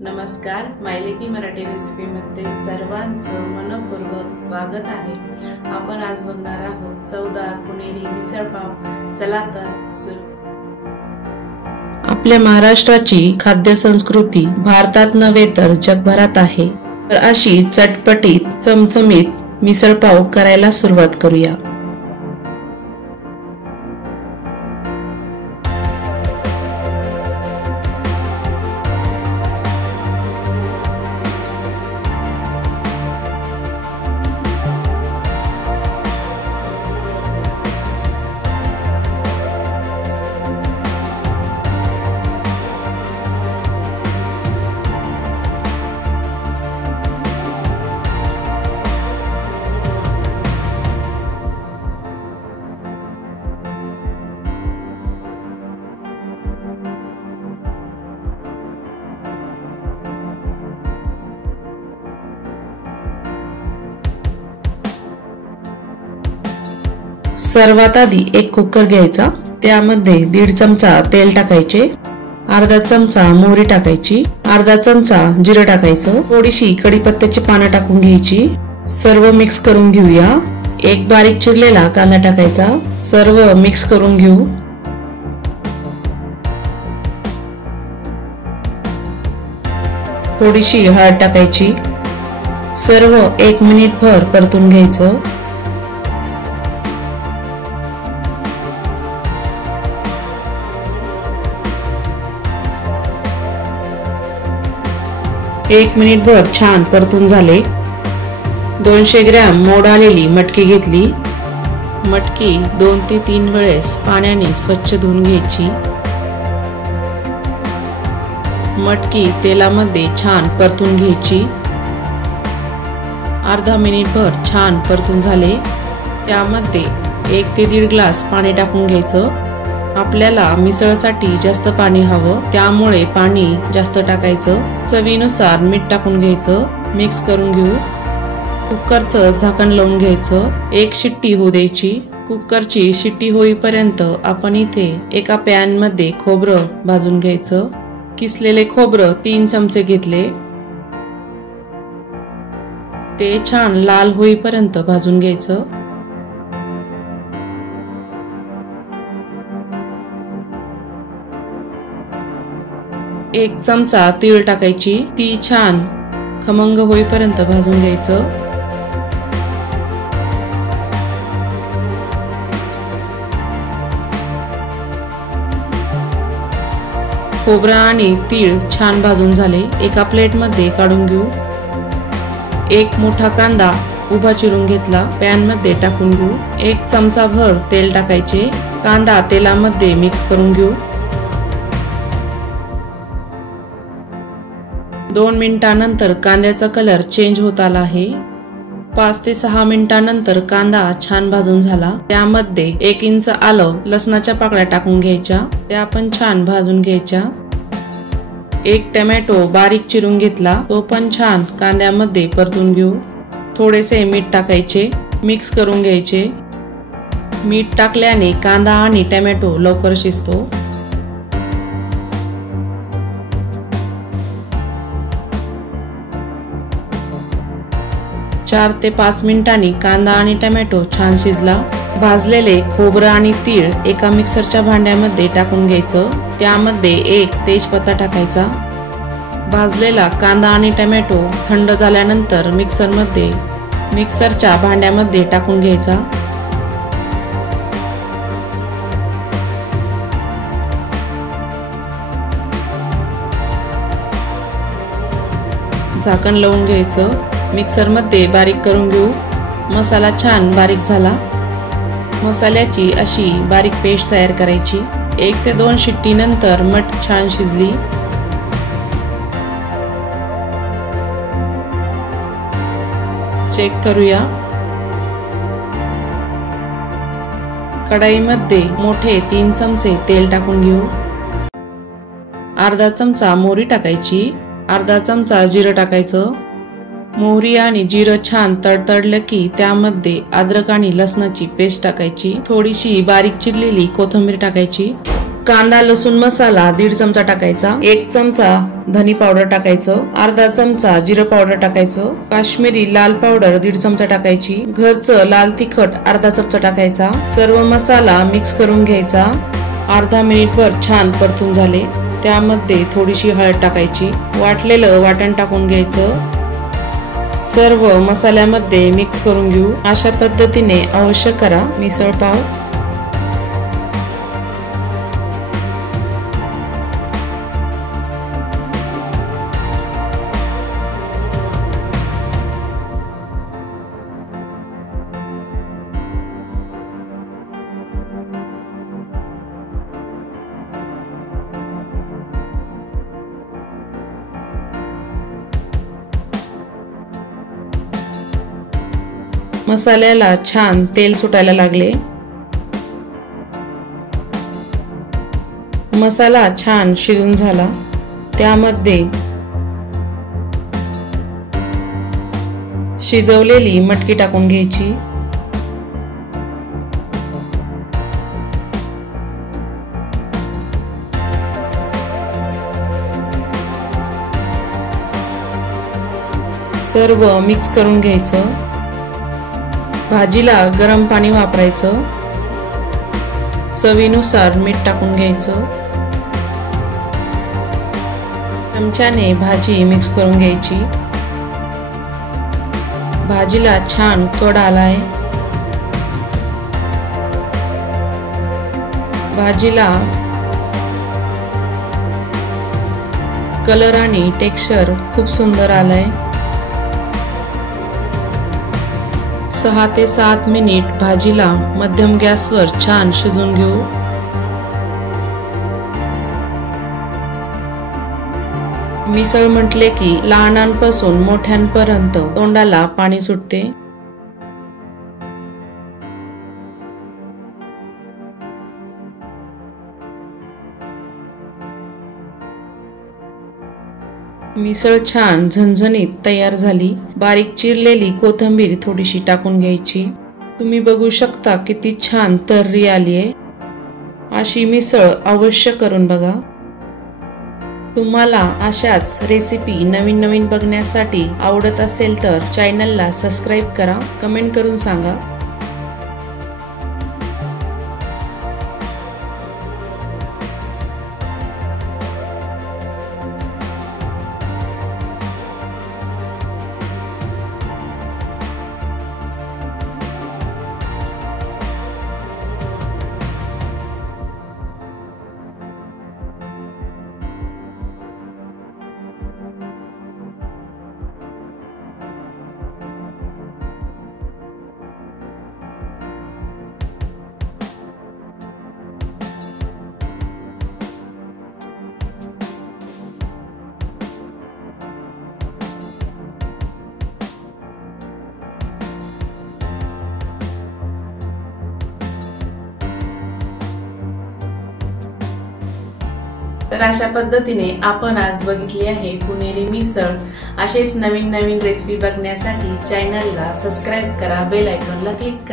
नमस्कार, मायलेकी मराठी रेसिपी मध्ये सर्वांचं मनपूर्वक स्वागत आहे। आपण आज बघणार आहोत चवदार पुणेरी मिसळ पाव। चला तर सुरू। आपल्या महाराष्ट्राची खाद्य संस्कृती भारतात नव्हे तर जगभरात आहे। तर अशी चटपटीत चमचमीत मिसळ पाव करायला सुरुवात करूया। सर्वात आधी एक कुकर घ्यायचा, त्यामध्ये 1.5 चमचा तेल टाकायचे, अर्धा चमचा मोहरी टाकायची, अर्धा चमचा जिरं टाकायचं, थोडीशी कढीपत्त्याची पानं टाकून घ्यायची, सर्व मिक्स करून घेऊया। एक बारीक चिरलेला कांदा टाकायचा, सर्व मिक्स करून घेऊ। थोडीशी हळद टाकायची, सर्व 1 मिनिटभर परतून घ्यायचं। 1 मिनिटभर छान परतून झाले। 200 ग्रॅम मोड आलेली मटकी घेतली। मटकी 2 ते 3 वेळेस पाण्याने स्वच्छ धुवून घ्यायची। मटकी तेलामध्ये छान परतून घ्यायची। अर्धा मिनिटभर छान परतून झाले। त्यामध्ये 1 ते 1.5 ग्लास पाणी टाकून घ्यायचं। आपल्याला मिसळसाठी जास्त पाणी हवं, त्यामुळे पाणी जास्त टाकायचं। चवीनुसार मीठ टाकून घ्यायचं, मिक्स करून घेऊ। कुकरचं झाकण लावून घ्यायचं, 1 शिट्टी होऊ द्यायची। कुकरची शिट्टी होईपर्यंत आपण इथे एका पॅन मध्ये खोबरं भाजून घ्यायचं। किसलेले खोबरं 3 चमचे घेतले, ते छान लाल होईपर्यंत भाजून घ्यायचं। एक चमचा तीळ टाकायची, ती छान खमंग होईपर्यंत भाजून घ्यायचं। खोबरं आणि तीळ छान भाजून झाले, एका प्लेट मध्ये काढून घेऊ। एक मोठा कांदा उभा चिरून घेतला, पॅन मध्ये टाकून घेऊ। 1 चमचा भर तेल टाकायचे, कांदा तेलामध्ये मिक्स करून घेऊ। 2 मिनिटांनंतर कांद्याचा कलर चेंज होत आला आहे। 5 ते 6 मिनिटांनंतर कांदा छान भाजून झाला। त्यामध्ये 1 इंच आलं लसणाच्या पाकळ्या टाकून घ्यायच्या, त्या पण छान भाजून घ्यायच्या। 1 टोमॅटो बारीक चिरून घेतला, तो पण छान कांद्यामध्ये परतून घेऊ। थोडेसे मीठ टाकायचे, मिक्स करून घ्यायचे। मीठ टाकल्याने कांदा आणि टोमॅटो लवकर शिजतो। 4 ते 5 मिनिटांनी कांदा आणि टोमॅटो छान शिजला। भाजलेले खोबरं आणि तीळ एका मिक्सरच्या भांड्यामध्ये टाकून घ्यायचं, त्यामध्ये 1 तेजपत्ता टाकायचा। भाजलेला कांदा आणि टोमॅटो थंड झाल्यानंतर मिक्सरच्या भांड्यामध्ये टाकून घ्यायचा। झाकण लावून घ्यायचं, मिक्सर मध्ये बारीक करून घेऊ। मसाला छान बारीक झाला। मसाल्याची अशी बारीक पेस्ट तयार करायची। 1 ते 2 शिट्टी नंतर मटकी छान शिजली। चेक करूया। कढईमध्ये मोठे 3 चमचे तेल टाकून घेऊ। अर्धा चमचा मोहरी टाकायची, अर्धा चमचा जिरं टाकायचं। मोहरी आणि जिरं छान तडतडलं की त्यामध्ये अद्रक आणि लसणाची पेस्ट टाकायची, थोडीशी बारीक चिरलेली कोथिंबीर टाकायची, कांदा लसूण मसाला 1.5 चमचा टाकायचा, 1 चमचा धनी पावडर टाकायचं, अर्धा चमचा जिरं पावडर टाकायचं, काश्मीरी लाल पावडर 1.5 चमचा टाकायची, घरचं लाल तिखट अर्धा चमचा टाकायचा। सर्व मसाला मिक्स करून घ्यायचा। अर्धा मिनिटभर छान परतून झाले, त्यामध्ये थोडीशी हळद टाकायची, वाटलेलं वाटण टाकून घ्यायचं। सर्व मसाल्यामध्ये मिक्स करून घेऊ। अशा पद्धतीने अवश्य करा मिसळ पाव। मसाल्याला छान तेल सुटायला लागले। मसाला छान शिजून झाला, त्यामध्ये शिजवलेली मटकी टाकून घ्यायची। सर्व मिक्स करून घ्यायचं। भाजीला गरम पाणी वापरायचं, चवीनुसार मीठ टाकून घ्यायचं। चमच्याने भाजी मिक्स करून घ्यायची। भाजीला छान तोड आलाय। भाजीला कलर आणि टेक्स्चर खूप सुंदर आलाय। 6 ते 7 मिनिट भाजीला मध्यम गॅसवर छान शिजवून घेऊ। मिसळ म्हटले की लहानांपासून मोठ्यांपर्यंत तोंडाला पाणी सुटते। मिसळ छान झणझणीत तयार झाली। बारीक चिरलेली कोथिंबीर थोडीशी टाकून घ्यायची। तुम्ही बघू शकता किती छान तर्री आली आहे। अशी मिसळ अवश्य करून बघा। तुम्हाला अशाच रेसिपी नवीन नवीन बघण्यासाठी आवडत असेल तर चॅनलला सबस्क्राइब करा, कमेंट करून सांगा। तर अशा पद्धतीने आपण आज बघितली आहे पुणेरी मिसळ। असेच नवीन नवीन रेसिपी बघण्यासाठी चॅनलला सबस्क्राइब करा, बेल आयकॉनला क्लिक करा।